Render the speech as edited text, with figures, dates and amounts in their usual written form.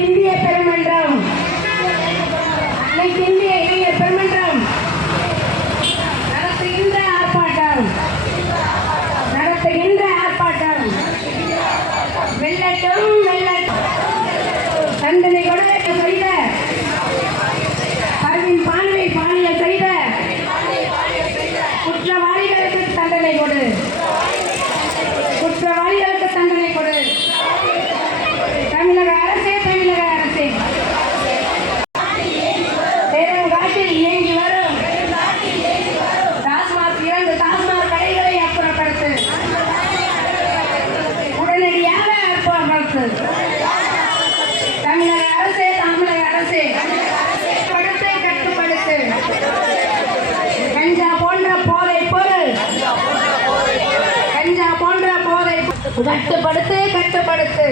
இந்திய பெருமன்றம், அனைத்து இந்திய இளைஞர் பெருமன்றம் நடத்துகின்ற ஆர்ப்பாட்டம் வெள்ளட்டும் வெள்ளட்டும். தண்டனை கொடுக்க செய்த அரவிந்த் பானுவை பாலியல் செய்த குற்றவாளிகளுக்கு தண்டனை கொடு, குற்றவாளிகளுக்கு தண்டனை கொடு. தமிழக அரசே, தமிழக அரசே, பெருங்காட்டில் இயங்கி வரும் டாஸ்மாக் 2 டாஸ்மாக் கடைகளை அப்புறப்படுத்து, உடனடியாக அப்புறப்படுத்து. தமிழக அரசே, தமிழக அரசே, படத்தை கட்டுப்படுத்து. கஞ்சா போன்ற போதை பொருள், கட்டுப்படுத்து, கட்டுப்படுத்து.